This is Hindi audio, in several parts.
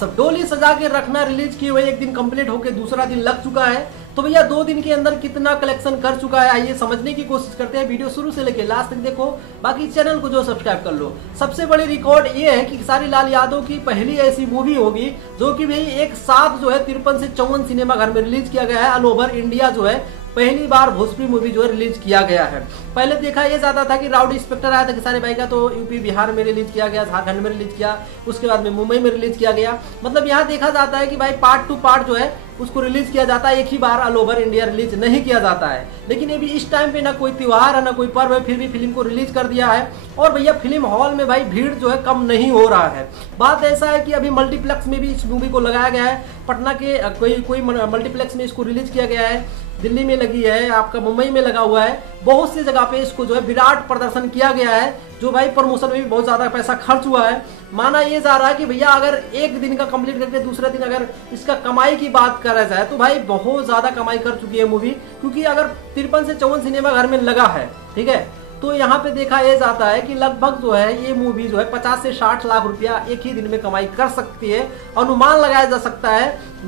सब डोली सजा के रखना रिलीज किए हुए एक दिन कंप्लीट होकर दूसरा दिन लग चुका है, तो भैया 2 दिन के अंदर कितना कलेक्शन कर चुका है आइए समझने की कोशिश करते हैं। वीडियो शुरू से लेकर लास्ट तक देखो, बाकी चैनल को जो सब्सक्राइब कर लो। सबसे बड़ी रिकॉर्ड ये है कि खेसारी लाल यादव की पहली ऐसी मूवी होगी जो कि भाई एक साथ जो है 53 से 54 सिनेमा घर में रिलीज किया गया है। ऑल ओवर इंडिया जो है पहली बार भोजपुरी मूवी जो है रिलीज किया गया है। पहले देखा यह जाता था कि राउडी इंस्पेक्टर आया था खेसारी भाई का, तो यूपी बिहार में रिलीज किया गया, झारखंड में रिलीज किया, उसके बाद में मुंबई में रिलीज किया गया। मतलब यहाँ देखा जाता है कि भाई पार्ट टू पार्ट जो है उसको रिलीज किया जाता है, एक ही बार ऑल ओवर इंडिया रिलीज नहीं किया जाता है। लेकिन ये भी इस टाइम पे ना कोई त्योहार है ना कोई पर्व है, फिर भी फिल्म को रिलीज कर दिया है। और भैया फिल्म हॉल में भाई भीड़ जो है कम नहीं हो रहा है। बात ऐसा है कि अभी मल्टीप्लेक्स में भी इस मूवी को लगाया गया है, पटना के कोई मल्टीप्लेक्स में इसको रिलीज किया गया है, दिल्ली में लगी है, आपका मुंबई में लगा हुआ है, बहुत सी जगह पे इसको जो है विराट प्रदर्शन किया गया है, जो भाई प्रमोशन में भी बहुत ज्यादा पैसा खर्च हुआ है। माना ये जा रहा है कि भैया अगर एक दिन का कंप्लीट करके दूसरे दिन अगर इसका कमाई की बात करा जाए तो भाई बहुत ज्यादा कमाई कर चुकी है मूवी, क्योंकि अगर 53 से 54 सिनेमा घर में लगा है, ठीक है, तो यहाँ पे देखा यह जाता है कि लगभग जो है ये मूवी जो है 50 से 60 लाख रुपया एक ही दिन में कमाई कर सकती है। अनुमान लगाया जा सकता है,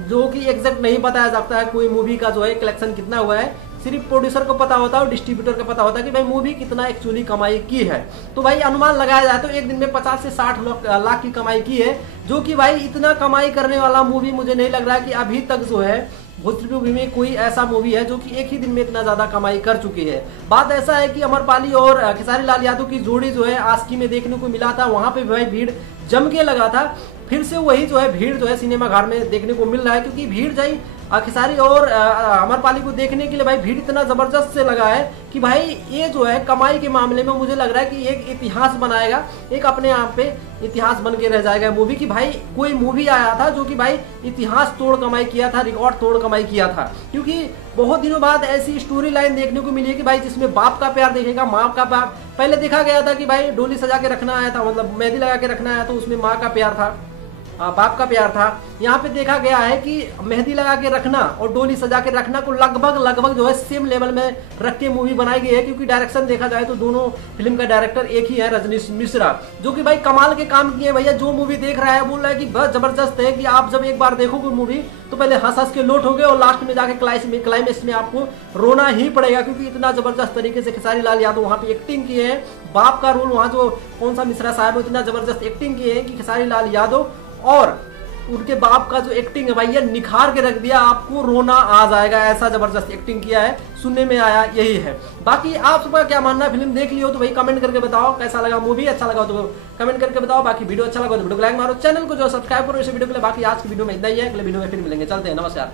जो कि एग्जैक्ट नहीं बताया जाता है कोई मूवी का जो है कलेक्शन कितना हुआ है, सिर्फ प्रोड्यूसर को पता होता है और डिस्ट्रीब्यूटर को पता होता है कि भाई मूवी कितना एक्चुअली कमाई की है। तो भाई अनुमान लगाया जाए तो एक दिन में 50 से 60 लाख की कमाई की है, जो कि भाई इतना कमाई करने वाला मूवी मुझे नहीं लग रहा है कि अभी तक जो है भोजपुरी मूवी में कोई ऐसा मूवी है जो कि एक ही दिन में इतना ज्यादा कमाई कर चुकी है। बात ऐसा है कि अमरपाली और खेसारी लाल यादव की जोड़ी जो है आस्की में देखने को मिला था, वहां पे भाई भीड़ जम के लगा था। फिर से वही जो है भीड़ जो है सिनेमा घर में देखने को मिल रहा है, क्योंकि भीड़ जाई खेसारी और अमरपाली को देखने के लिए भाई भीड़ इतना जबरदस्त से लगा है कि भाई ये जो है कमाई के मामले में मुझे लग रहा है कि एक इतिहास बनाएगा, एक अपने आप पे इतिहास बन के रह जाएगा मूवी की। भाई कोई मूवी आया था जो कि भाई इतिहास तोड़ कमाई किया था, रिकॉर्ड तोड़ कमाई किया था, क्योंकि बहुत दिनों बाद ऐसी स्टोरी लाइन देखने को मिली है कि भाई जिसमें बाप का प्यार देखेगा, माँ का बाप। पहले देखा गया था कि भाई डोली सजा के रखना आया था, मतलब मेहंदी लगा के रखना आया, तो उसमें माँ का प्यार था, बाप का प्यार था। यहाँ पे देखा गया है कि मेहंदी लगा के रखना और डोली सजा के रखना को लगभग जो है सेम लेवल में रख के मूवी बनाई गई है, क्योंकि डायरेक्शन देखा जाए तो दोनों फिल्म का डायरेक्टर एक ही है, रजनीश मिश्रा, जो कि भाई कमाल के काम किए। भैया जो मूवी देख रहा है बोल रहा है कि बहुत जबरदस्त है, कि आप जब एक बार देखोगे मूवी तो पहले हंस के लोट होगे और लास्ट में जाके क्लाइमेक्स में आपको रोना ही पड़ेगा, क्योंकि इतना जबरदस्त तरीके से खेसारी लाल यादव वहाँ पे एक्टिंग किए हैं। बाप का रोल वहाँ जो कौन सा मिश्रा साहब इतना जबरदस्त एक्टिंग किए हैं कि खेसारी लाल यादव और उनके बाप का जो एक्टिंग है भैया निखार के रख दिया, आपको रोना आ जाएगा, ऐसा जबरदस्त एक्टिंग किया है, सुनने में आया यही है। बाकी आप सबका क्या मानना है, फिल्म देख लियो तो भाई कमेंट करके बताओ कैसा लगा मूवी, अच्छा लगा तो कमेंट करके बताओ। बाकी वीडियो अच्छा लगा तो वीडियो को लाइक मारो, चैनल को जो सब्सक्राइब करो इस वीडियो के लिए। बाकी आज की वीडियो में इतना ही है, अगले वीडियो में फिर मिलेंगे, चलते हैं, नमस्कार।